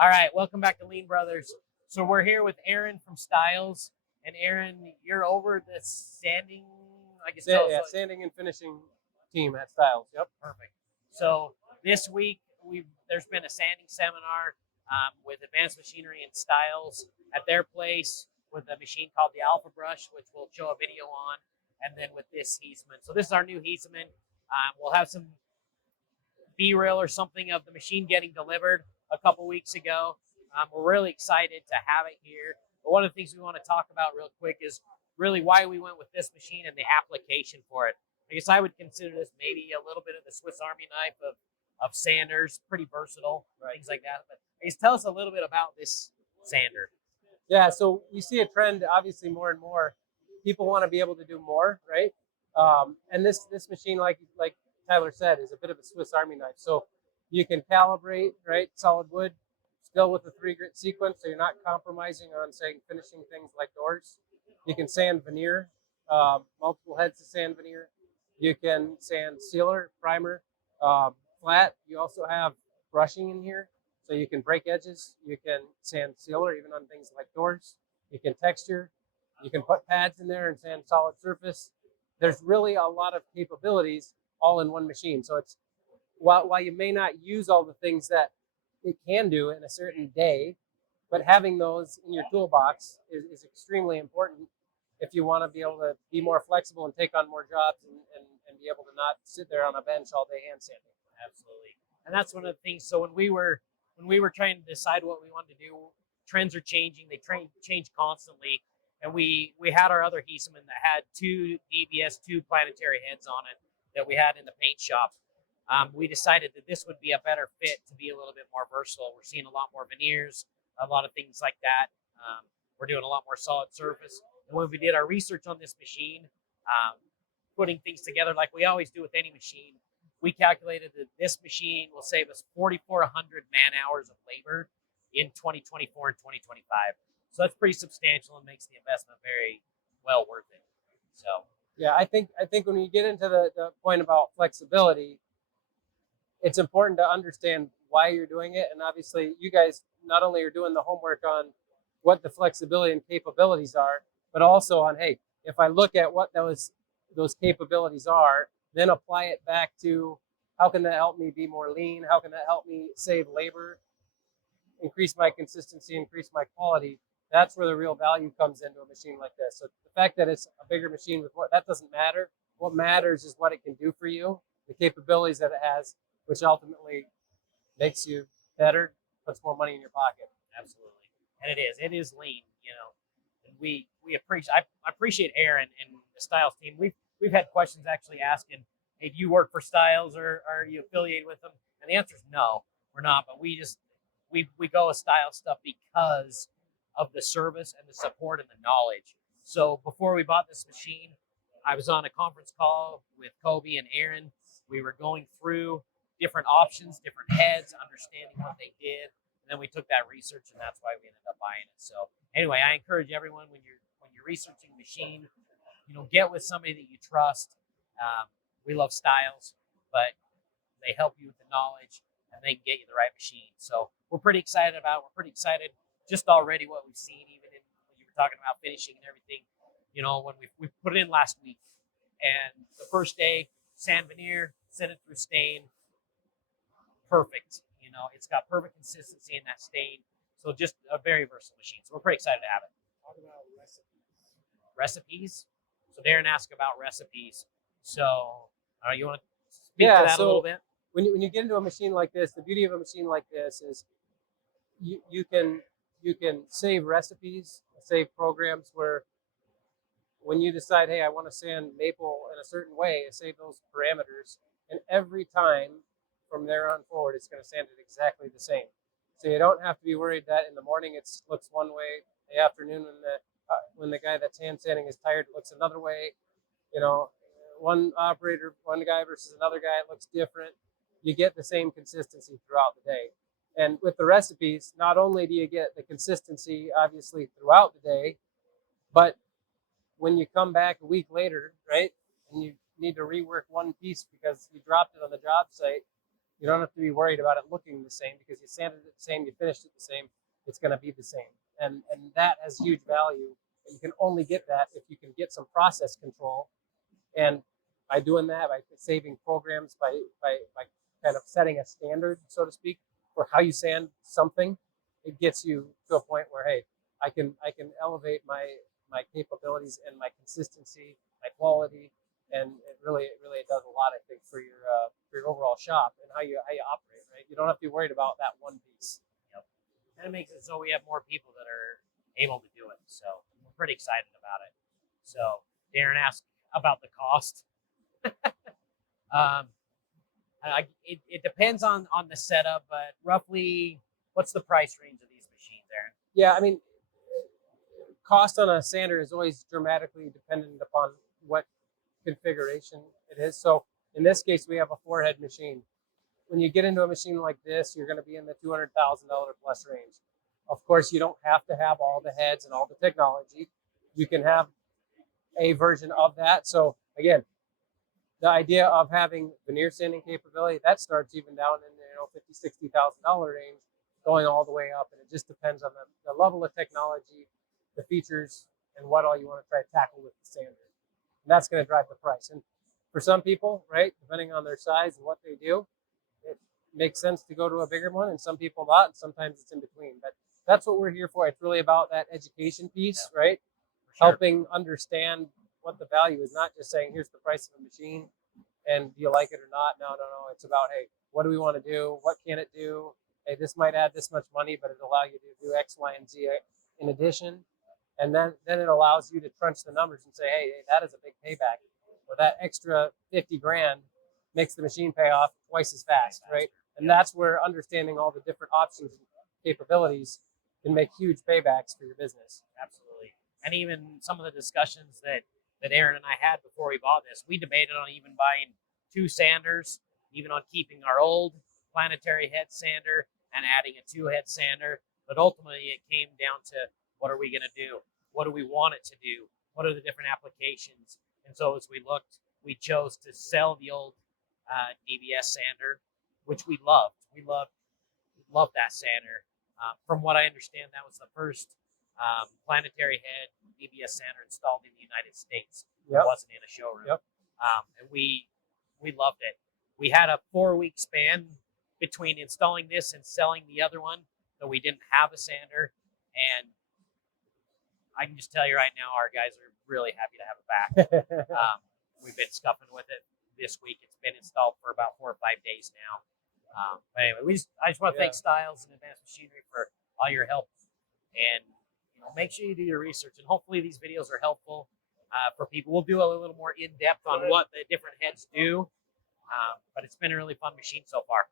All right, welcome back to Lean Brothers. So we're here with Aaron from Stiles, and Aaron, you're over the sanding. I guess Sanding and finishing team at Stiles. Yep. Perfect. So this week there's been a sanding seminar with Advanced Machinery and Stiles at their place with a machine called the Alpha Brush, which we'll show a video on, and then with this Heesemann. So this is our new Heesemann. We'll have some B-reel or something of the machine getting delivered a couple weeks ago. We're really excited to have it here. But one of the things we want to talk about real quick is really why we went with this machine and the application for it. I guess I would consider this maybe a little bit of the Swiss Army knife of sanders, pretty versatile, things like that. But just tell us a little bit about this sander. Yeah, so we see a trend, obviously, more and more. People want to be able to do more, right? And this machine, like Tyler said, is a bit of a Swiss Army knife. So you can calibrate, right, solid wood, still with the 3-grit sequence, so you're not compromising on, say, finishing things like doors. You can sand veneer, multiple heads to sand veneer. You can sand sealer, primer, flat. You also have brushing in here, so you can break edges. You can sand sealer even on things like doors. You can texture. You can put pads in there and sand solid surface. There's really a lot of capabilities all in one machine. So it's while you may not use all the things that it can do in a certain day, but having those in your toolbox is extremely important if you want to be able to be more flexible and take on more jobs and be able to not sit there on a bench all day hand sanding. Absolutely. And that's one of the things. So when we were trying to decide what we wanted to do, trends are changing. They change constantly. And we had our other Heesemann that had 2 DBS, 2 planetary heads on it that we had in the paint shop. We decided that this would be a better fit to be a little bit more versatile. We're seeing a lot more veneers, a lot of things like that. We're doing a lot more solid surface. And when we did our research on this machine, putting things together like we always do with any machine, we calculated that this machine will save us 4,400 man hours of labor in 2024 and 2025. So that's pretty substantial and makes the investment very well worth it. So yeah, I think when you get into the point about flexibility, it's important to understand why you're doing it. And obviously you guys not only are doing the homework on what the flexibility and capabilities are, but also on, hey, if I look at what those capabilities are, then apply it back to how can that help me be more lean? How can that help me save labor, increase my consistency, increase my quality? That's where the real value comes into a machine like this. So the fact that it's a bigger machine with more, that doesn't matter. What matters is what it can do for you, the capabilities that it has, which ultimately makes you better, puts more money in your pocket. Absolutely. And it is lean, and we appreciate Aaron and the Stiles team. We've had questions actually asking, hey, do you work for Stiles or are you affiliated with them? And the answer is no, we're not, but we go with Stiles stuff because of the service and the support and the knowledge. So before we bought this machine, I was on a conference call with Kobe and Aaron. We were going through different options, different heads, understanding what they did. And then we took that research, and that's why we ended up buying it. So anyway, I encourage everyone when you're researching a machine, get with somebody that you trust. We love Stiles, but they help you with the knowledge, and they can get you the right machine. So we're pretty excited about it. We're pretty excited just already what we've seen, even when you were talking about finishing and everything. When we put it in last week, and the first day, sand veneer, sent it through stain, perfect. It's got perfect consistency in that stain. So just a very versatile machine. So we're pretty excited to have it. Talk about recipes. So Darren asked about recipes. So you want to speak to that a little bit? When you get into a machine like this, the beauty of a machine like this is you can save recipes, save programs where when you decide, hey, I want to sand maple in a certain way, save those parameters, and every time from there on forward, it's going to sand it exactly the same. So you don't have to be worried that in the morning it looks one way, the afternoon when the guy that's hand sanding is tired, it looks another way. One guy versus another guy, it looks different. You get the same consistency throughout the day. And with the recipes, not only do you get the consistency, obviously, throughout the day, but when you come back a week later, right, and you need to rework one piece because you dropped it on the job site, You don't have to be worried about it looking the same because you sanded it the same, you finished it the same. It's going to be the same, and that has huge value. You can only get that if you can get some process control, and by doing that, by saving programs, by kind of setting a standard, so to speak, for how you sand something, it gets you to a point where, hey, I can elevate my capabilities and my consistency, my quality, and it really does a lot, I think, for your overall shop and how you operate. Right, you don't have to be worried about that one piece. Yep. And it makes it so we have more people that are able to do it. So we're pretty excited about it. So Darren asked about the cost. um, it depends on the setup, but roughly, what's the price range of these machines, Aaron? Yeah, I mean, cost on a sander is always dramatically dependent upon what configuration it is. So in this case, we have a 4-head machine. When you get into a machine like this, you're going to be in the $200,000 plus range. Of course, you don't have to have all the heads and all the technology. You can have a version of that. So again, the idea of having veneer sanding capability, that starts even down in the $50,000-$60,000 range, going all the way up, and it just depends on the level of technology, the features, and what all you want to try to tackle with the sander. And that's going to drive the price. And for some people, right, depending on their size and what they do, it makes sense to go to a bigger one, and some people not, and sometimes it's in between. But that's what we're here for. It's really about that education piece, right? Sure. Helping understand what the value is, not just saying, here's the price of a machine, and do you like it or not? No. It's about, hey, what do we want to do? What can it do? Hey, this might add this much money, but it'll allow you to do X, Y, and Z in addition. And then it allows you to crunch the numbers and say, hey, that is a big payback. Or that extra 50 grand makes the machine pay off twice as fast, right? And that's where understanding all the different options and capabilities can make huge paybacks for your business. Absolutely. And even some of the discussions that Aaron and I had before we bought this, we debated on even buying 2 sanders, even on keeping our old planetary head sander and adding a 2-head sander. But ultimately, it came down to, what are we going to do? What do we want it to do? What are the different applications? And so as we looked, we chose to sell the old DBS sander, which we loved. We loved that sander. From what I understand, that was the first planetary head DBS sander installed in the United States. Yep. It wasn't in a showroom. Yep. And we loved it. We had a 4-week span between installing this and selling the other one, so we didn't have a sander. And I can just tell you right now, our guys are really happy to have it back. We've been scuffing with it this week. It's been installed for about 4 or 5 days now. But anyway, I just want to thank Stiles and Advanced Machinery for all your help. And make sure you do your research. And hopefully these videos are helpful for people. We'll do a little more in-depth on what the different heads do. But it's been a really fun machine so far.